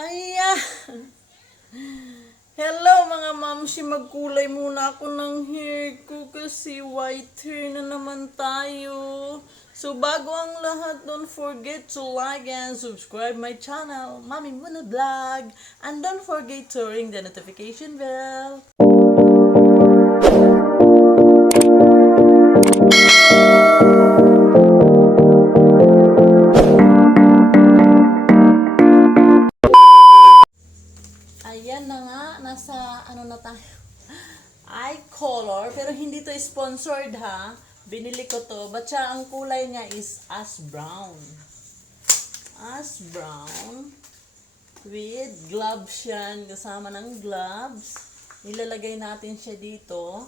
Aya! Hello mga mamsi, magkulay muna ako ng hair ko kasi white hair na naman tayo. So bago ang lahat, don't forget to like and subscribe my channel, Mami Muna Vlog. And don't forget to ring the notification bell. Ayan na nga, nasa ano na tayo, eye color, pero hindi to sponsored ha. Binili ko to, but siya ang kulay niya is ash brown. Ash brown with gloves yan, kasama ng gloves. Nilalagay natin siya dito.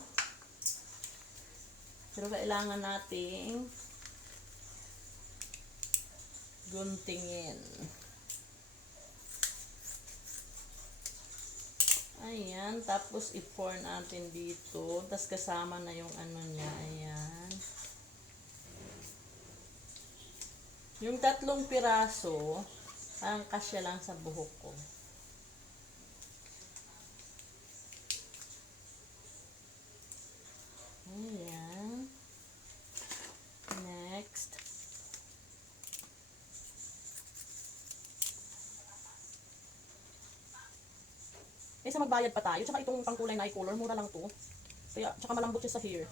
Pero kailangan nating guntingin. Ayan, tapos i-pour natin dito. Tapos kasama na yung ano niya. Ayan. Yung 3 piraso, parang kasya lang sa buhok ko. Ayan. Next. Kaysa magbayad pa tayo, tsaka itong pangkulay na eye color, mura lang to. Kaya, tsaka malambot siya sa hair.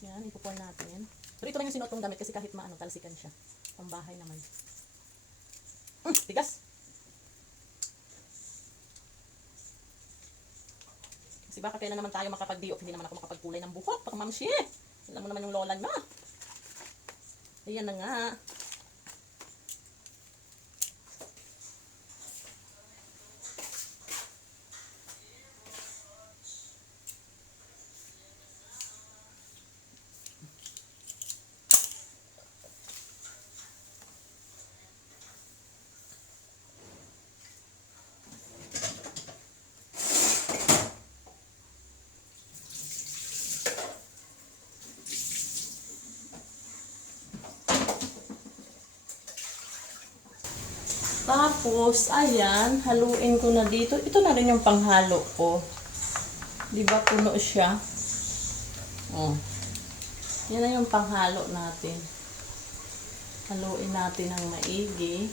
Yan, ipupuan natin. Pero ito lang yung sinuot kong damit kasi kahit maano, talsikan siya. Pambahay naman. Tigas! Kasi baka kailan naman tayo makapag-diop, hindi naman ako makapagkulay ng buhok. Baka mamsi! Alam mo naman yung lola na. Ayan na nga. Tapos, ayan, haluin ko na dito. Ito na rin yung panghalo ko. Di ba puno siya? Oh. Yan na yung panghalo natin. Haluin natin ng maigi.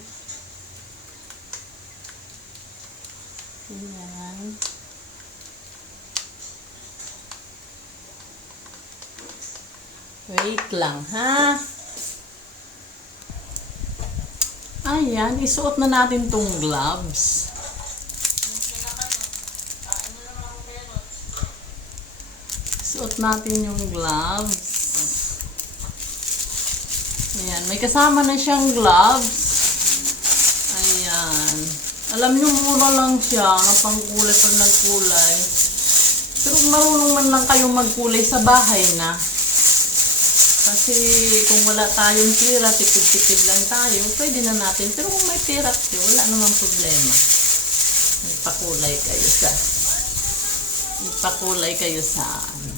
Ayan. Wait lang, ha? Ayan, isuot na natin tong gloves. Isuot natin yung gloves. Ayan, may kasama na siyang gloves. Ayan. Alam nyo, mura lang siya, na pangkulay pag nagkulay. Pero kung marunong man lang kayong magkulay sa bahay na. Kasi kung wala tayong pera, tipid-tipid lang tayo, pwede na natin. Pero kung may pera kayo, wala namang problema. Ipakulay kayo sa ano.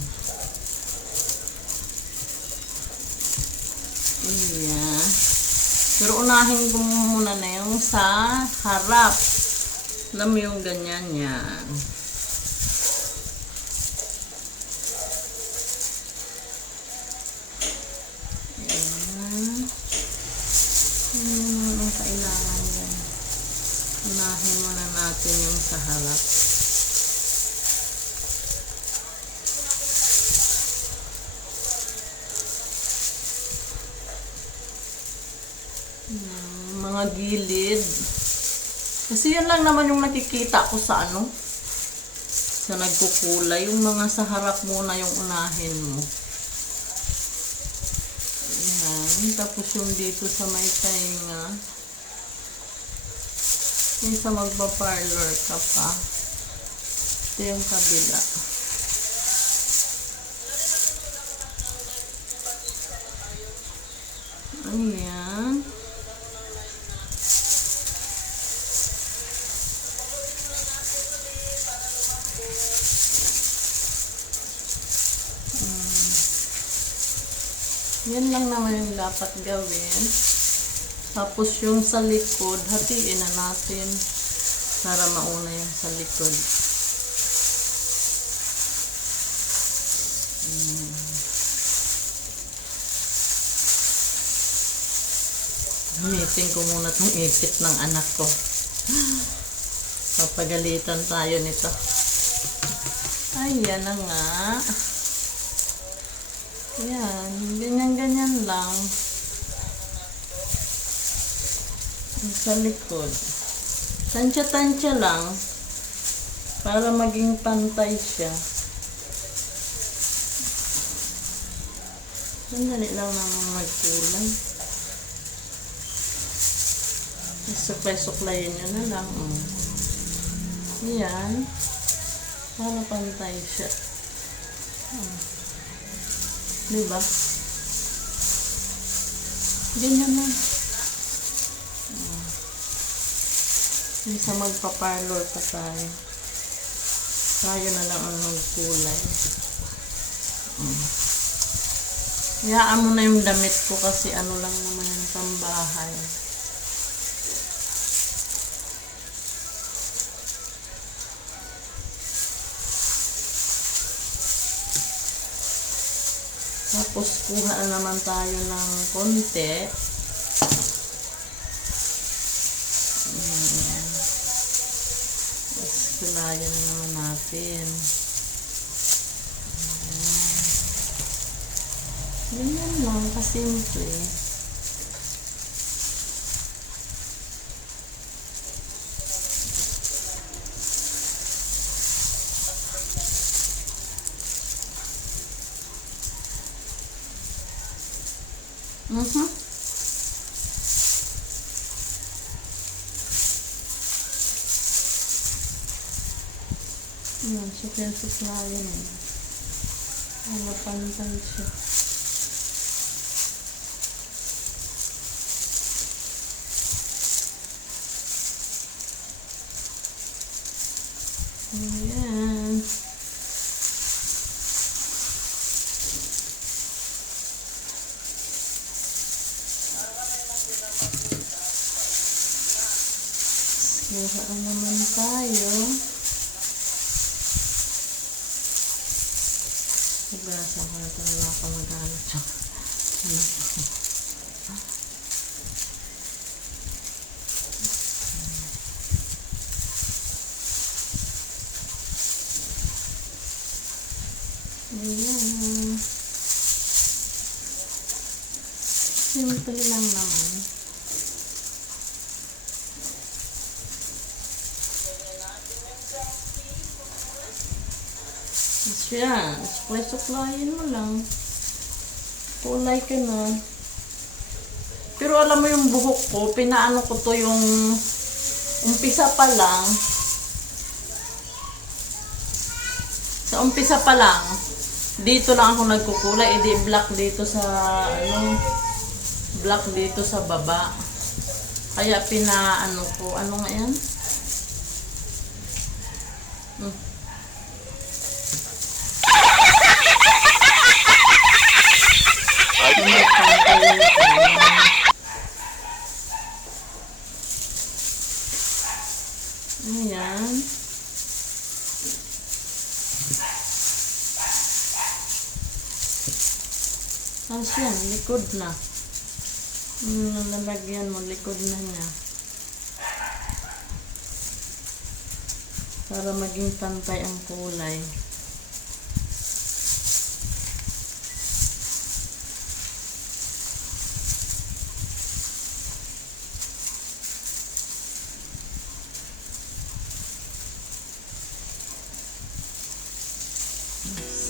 Ayan. Pero unahin ko muna na yung sa harap. Alam mo yung ganyan yan. Kailangan yan. Unahin muna natin yung sa harap. Mga gilid. Kasi yan lang naman yung nakikita ko sa ano. Sa nagkukulay. Yung mga sa harap muna yung unahin mo. Tapos yung dito sa may tainga. Yung sa magpa-parlor ka pa. Ito yung kabila. Ayan. Yan lang naman yung dapat gawin. Tapos yung sa likod, hatiin na natin para mauna yung sa likod. Gamitin ko muna itong ipit ng anak ko. Papagalitan tayo nito. Ayan na nga. Ayan, ganyan-ganyan lang. Sa likod. Tansya-tansya lang para maging pantay siya. Sandali lang naman magkulay. Suklay-suklayin nyo na lang. Ayan. Para pantay siya. Diba? Ganyan na. Isa magpa-parlor pa tayo. Tayo na lang ang magkulay. Hayaan mo na yung damit ko kasi ano lang naman yung pambahay. Tapos kuha na naman tayo ng konti. Tapos kulayan na naman natin. Ganyan lang, kasimple. Yan, suklayan eh. Para pantay siya. Ayan. Kuha naman tayo. Ibrasa ko na talaga ako mag-alat siya. Ayan. Simple lang naman. Yan, suklay-suklayin mo lang. Kulay ka na. Pero alam mo yung buhok ko, pinaano ko to yung umpisa pa lang. Sa umpisa pa lang, dito lang ako nagkukulay. Edi black dito sa, black dito sa baba. Kaya pinaano ko, ano nga yan? Ayan. Tapos yan, likod na. Nalalagyan mo, likod na niya. Para maging pantay ang kulay.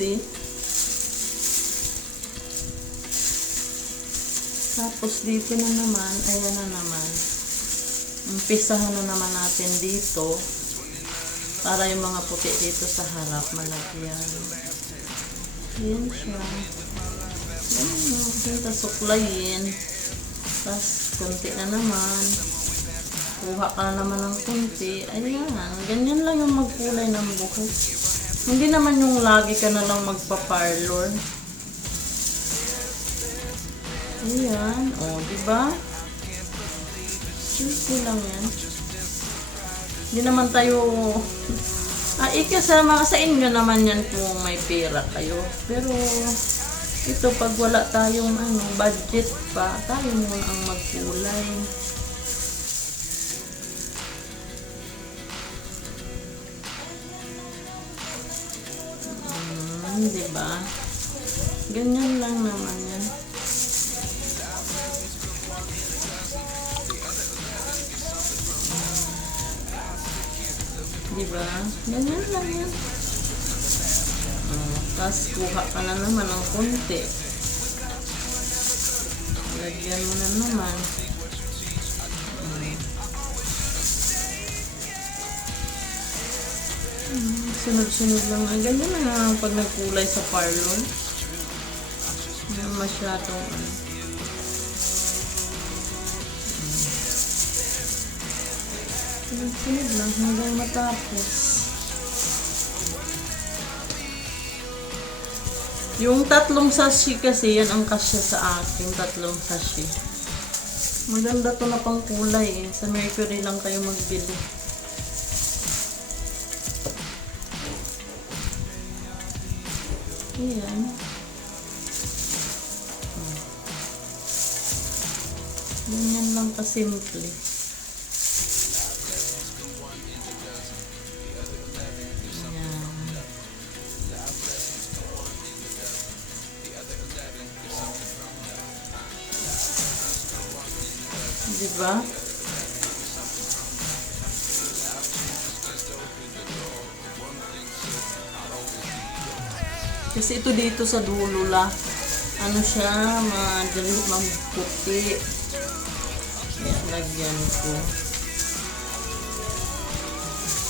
See? Tapos dito na naman, ayan na naman. Umpisahan na naman natin dito para yung mga puti dito sa harap malagyan. Ayan siya. Ayan, tapos suklayin. Tapos konti na naman. Kuha ka naman ng konti. Ayan, ganyan lang yung magkulay ng buhok. Hindi naman yung lagi ka na lang magpa-parlor. Ayan. O, diba? Simple lang yan. Hindi naman tayo... ikasama sa inyo naman yan kung may pera kayo. Pero, ito pag wala tayong budget pa, tayo muna ang magkulay. Diba? Ganyan lang naman yan. Diba? Ganyan lang yan. Tapos kuha ka na naman ng konti. Lagyan mo na naman. Sunod-sunod lang. Ganyan na pag nagkulay sa parlor. Hindi masyadong sunod-sunod lang hanggang matapos. Yung 3 sachet kasi, yan ang kasya sa akin. 3 sachet. Maganda to na pang kulay eh. Sa Mercury lang kayo magbili. Ayan. Ganyan lang kasimple. Diba? Kasi ito dito sa dulo la, ano siya, madali maputi. Kaya lagyan ko.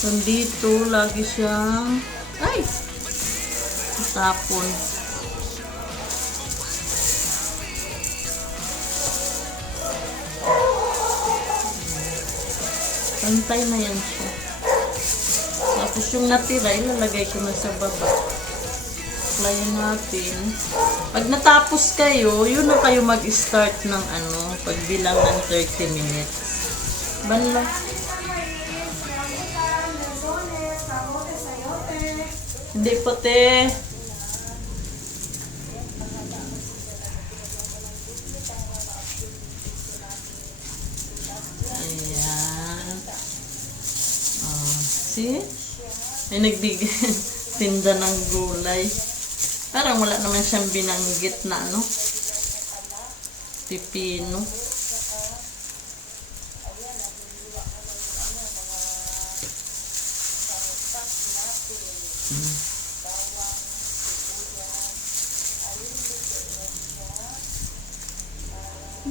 So dito, lagi siyang, tapon. Pantay na yan siya. Tapos yung natira, ilalagay ko na sa baba. Applyin natin. Pag natapos kayo, yun na kayo mag-start ng pagbilang ng 30 minutes. Banla. Hindi puti. See? May nagbigay tinda ng gulay. Parang wala naman siyang binanggit na pipino.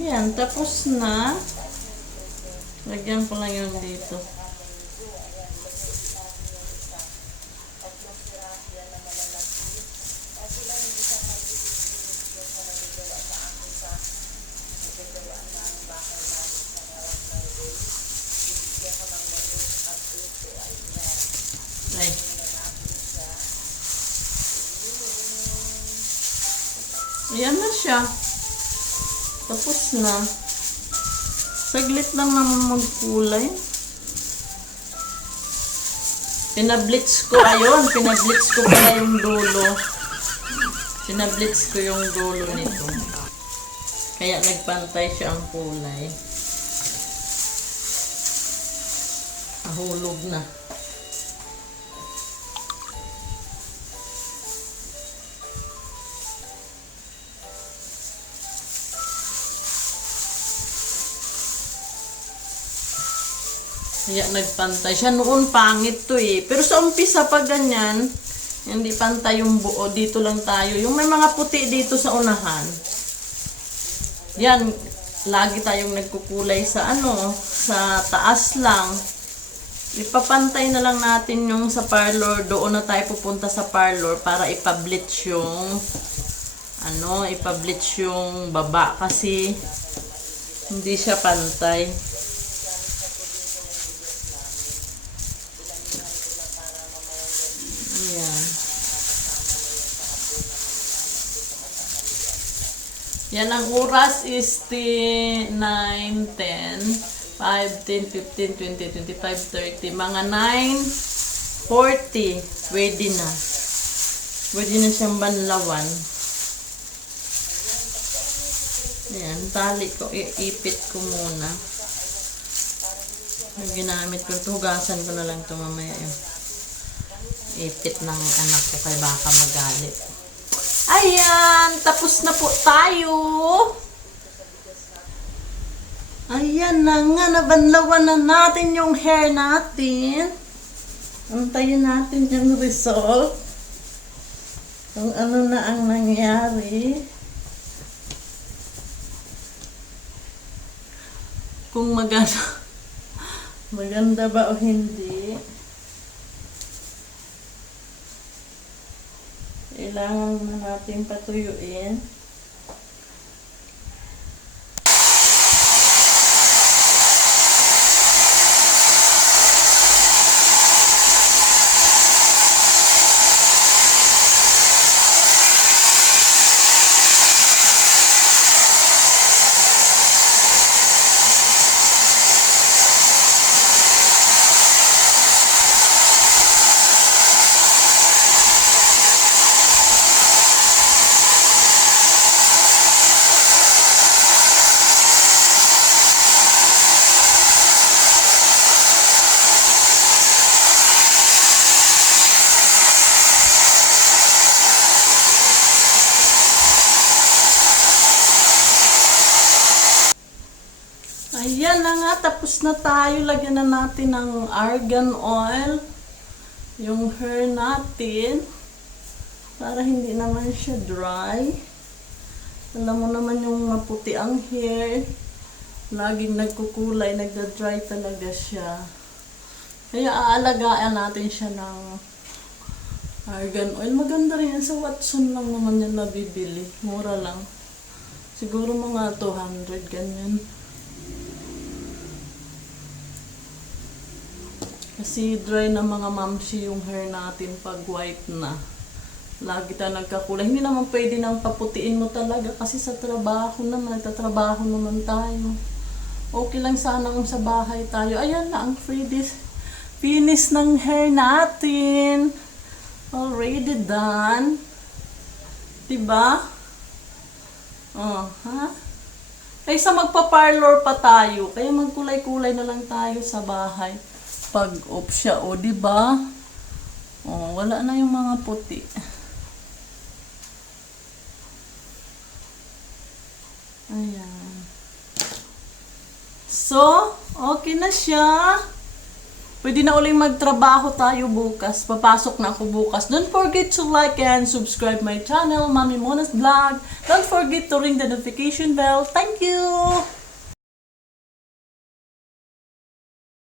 Yan, tapos na. Lagyan ko lang yun dito. Ayan na siya. Tapos na. Saglit lang naman magkulay. Pinablitz ko. Ayun, pinablitz ko pala yung dulo. Pinablitz ko yung dulo nito. Kaya nagpantay siya ang kulay. Nahulog na. Kaya nagpantay siya. Noon pangit to eh. Pero sa umpisa pag ganyan, hindi pantay yung buo. Dito lang tayo. Yung may mga puti dito sa unahan. Yan. Lagi tayong nagkukulay sa sa taas lang. Ipapantay na lang natin yung sa parlor. Doon na tayo pupunta sa parlor para ipa-bleach yung ipa-bleach yung baba. Kasi hindi siya pantay. Yan ang oras is 9:10. 5, 10, 15, 20, 25, 30. Mga 9:40. Pwede na. Pwede na siyang banlawan. Ayan, tali ko. Iipit ko muna. Yung ginamit ko. Hugasan ko na lang ito mamaya yung ipit ng anak ko kay baka magalit. Ayan, tapos na po tayo. Ayan na nga, nabanlawan na natin yung hair natin. Antayin natin yung result. Kung ano na ang nangyari. Kung maganda ba o hindi. Kailangan na natin patuyuin. Ayan na nga, tapos na tayo. Lagyan na natin ng argan oil. Yung hair natin. Para hindi naman siya dry. Alam mo naman yung maputi ang hair. Laging nagkukulay, nagda-dry talaga siya. Kaya aalagaan natin siya ng argan oil. Maganda rin yan. Sa Watson lang naman yan nabibili. Mura lang. Siguro mga 200, ganyan. Kasi dry na mga mamsi yung hair natin pag white na. Lagi tayo nagkakulay. Hindi naman pwede nang paputiin mo talaga kasi sa trabaho naman, nagtatrabaho naman tayo. Okay lang sana kung sa bahay tayo. Ayan na ang finish ng hair natin. Already done. Diba? Oh, ha? Kaysa magpa-parlor pa tayo. Kaya magkulay-kulay na lang tayo sa bahay. Pag off siya, o diba? O, wala na yung mga puti. Ayan. So, okay na siya. Pwede na uling magtrabaho tayo bukas. Papasok na ako bukas. Don't forget to like and subscribe my channel, Mami Mona's Vlog. Don't forget to ring the notification bell. Thank you!